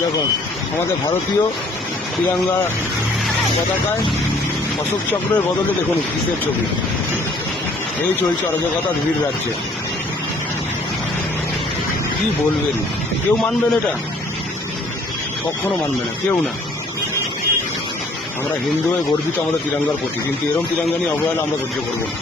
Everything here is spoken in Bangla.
দেখুন আমাদের ভারতীয় তিরঙ্গা পতাকায় অশোক চক্রের বদলে দেখুন কিসের ছবি। এই চলছে অরাজকতা ভিড় রাখছে। কি বলবেন, কেউ মানবেন এটা? কখনো মানবে না, কেউ না। আমরা হিন্দু হয়ে গর্বিত আমাদের তিরঙ্গার প্রতি, কিন্তু এরকম তিরঙ্গা নিয়ে অবহেলা আমরা সহ্য করবো না।